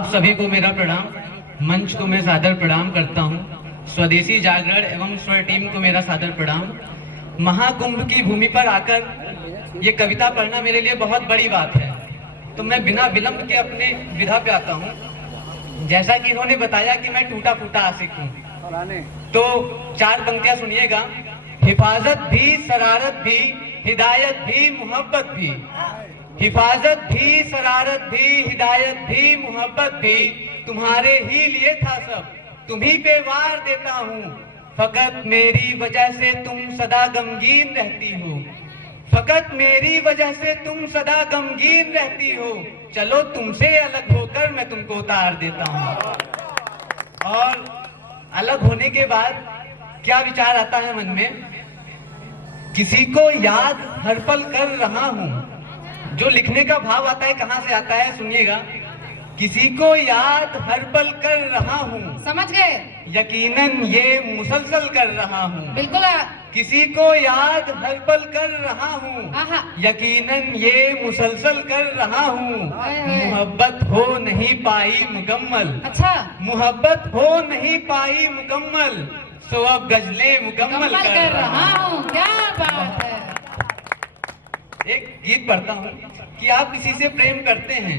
आप सभी को मेरा प्रणाम। मंच को मैं सादर प्रणाम करता हूँ। स्वदेशी जागरण एवं स्वर टीम को मेरा सादर प्रणाम। महाकुंभ की भूमि पर आकर ये कविता पढ़ना मेरे लिए बहुत बड़ी बात है, तो मैं बिना विलंब के अपने विधा पे आता हूँ। जैसा कि इन्होंने बताया कि मैं टूटा फूटा आशिक हूँ, तो चार पंक्तियां सुनिएगा। हिफाजत भी, शरारत भी, हिदायत भी, मोहब्बत भी। हिफाजत भी, शरारत भी, हिदायत भी, मोहब्बत भी, तुम्हारे ही लिए था सब, तुम्ही पे वार देता हूँ। फकत मेरी वजह से तुम सदा गमगीन रहती हो, फकत मेरी वजह से तुम सदा गमगीन रहती हो। चलो तुमसे अलग होकर मैं तुमको उतार देता हूँ। और अलग होने के बाद क्या विचार आता है मन में? किसी को याद हर पल कर रहा हूँ। जो लिखने का भाव आता है कहाँ से आता है सुनिएगा। किसी को याद हर पल कर रहा हूँ, समझ गए? यकीनन ये मुसलसल कर रहा हूँ। बिल्कुल। किसी को याद हर पल कर रहा हूँ, यकीनन ये मुसलसल कर रहा हूँ। मोहब्बत हो नहीं पाई मुकम्मल, अच्छा, मोहब्बत हो नहीं पाई मुकम्मल, सो अब गजलें मुकम्मल कर रहा हूँ। क्या बात है। एक गीत पढ़ता हूँ कि आप किसी से प्रेम करते हैं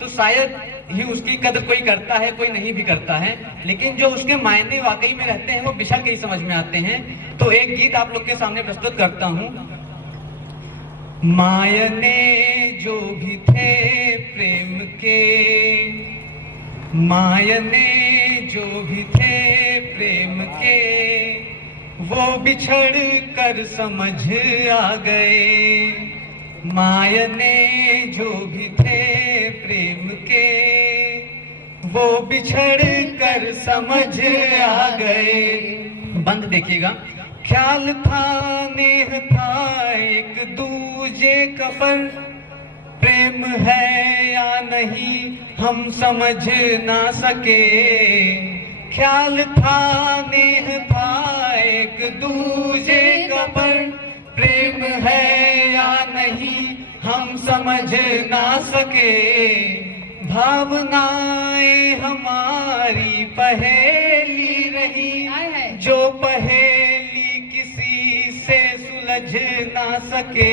तो शायद ही उसकी कदर कोई करता है, कोई नहीं भी करता है, लेकिन जो उसके मायने वाकई में रहते हैं वो बिछड़ के ही समझ में आते हैं। तो एक गीत आप लोग के सामने प्रस्तुत करता हूँ। मायने जो भी थे प्रेम के, मायने जो भी थे प्रेम के, वो बिछड़ कर समझ आ गए। मायने जो भी थे प्रेम के, वो बिछड़ कर समझ आ गए। बंद देखिएगा। ख्याल था, नेह था एक दूजे का, पर प्रेम है या नहीं हम समझ ना सके। ख्याल था, नेह था एक दूजे का, पर प्रेम है या नहीं हम समझ ना सके। भावनाएं हमारी पहेली रही, जो पहेली किसी से सुलझ ना सके।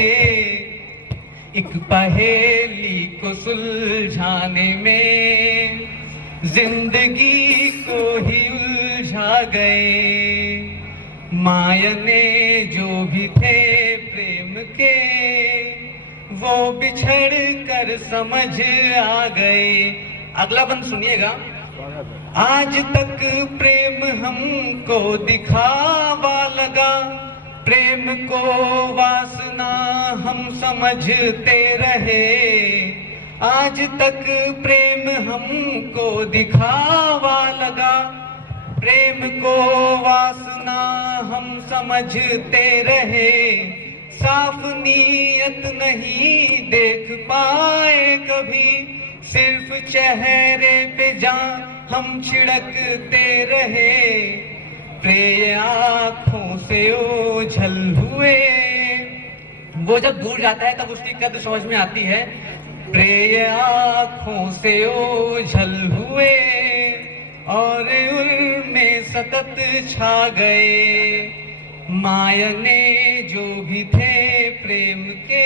एक पहेली को सुलझाने में जिंदगी को ही उलझा गए। मायने जो भी थे प्रेम के, वो बिछड़ कर समझ आ गए। अगला बंद सुनिएगा। आज तक प्रेम हमको दिखावा लगा, प्रेम को वासना हम समझते रहे। आज तक प्रेम हमको दिखावा लगा, प्रेम को वासना हम समझते रहे। साफ नीयत नहीं देख पाए कभी, सिर्फ चेहरे पे जान हम छिड़कते रहे। प्रेय आँखों से ओझल हुए, वो जब दूर जाता है तब उसकी कद्र समझ में आती है। प्रेय आँखों से ओझल हुए और उनमें सतत छा गए। मायने जो भी थे प्रेम के,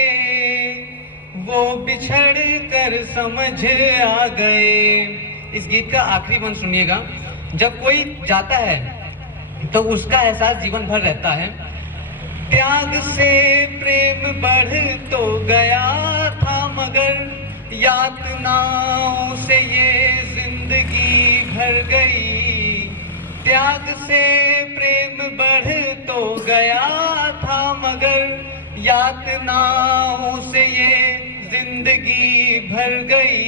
वो बिछड़ कर समझ आ गए। इस गीत का आखिरी बंद सुनिएगा। जब कोई जाता है तो उसका एहसास जीवन भर रहता है। त्याग से प्रेम बढ़ तो गया था, मगर यातनाओं से ये जिंदगी भर गई। त्याग से प्रेम बढ़ तो गया था, मगर यातनाओं से ये जिंदगी भर गई।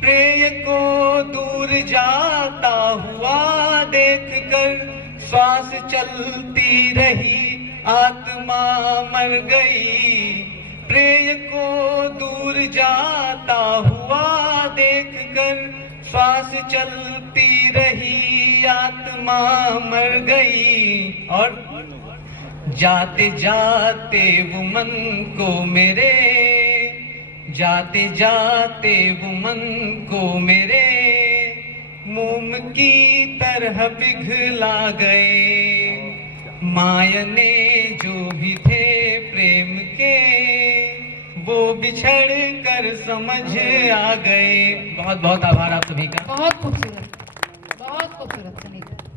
प्रेय को दूर जाता हुआ देखकर श्वास चलती रही, आत्मा मर गई। प्रेय को दूर जाता हुआ देखकर श्वास चलती रही, आत्मा मर गई। और जाते जाते वो मन को मेरे जाते जाते वो मन को मेरे मोम की तरह पिघला गए। मायने जो भी थे प्रेम के वो बिछड़ कर समझ आ गए। बहुत बहुत आभार आप सभी का। बहुत खूबसूरत सुनीता।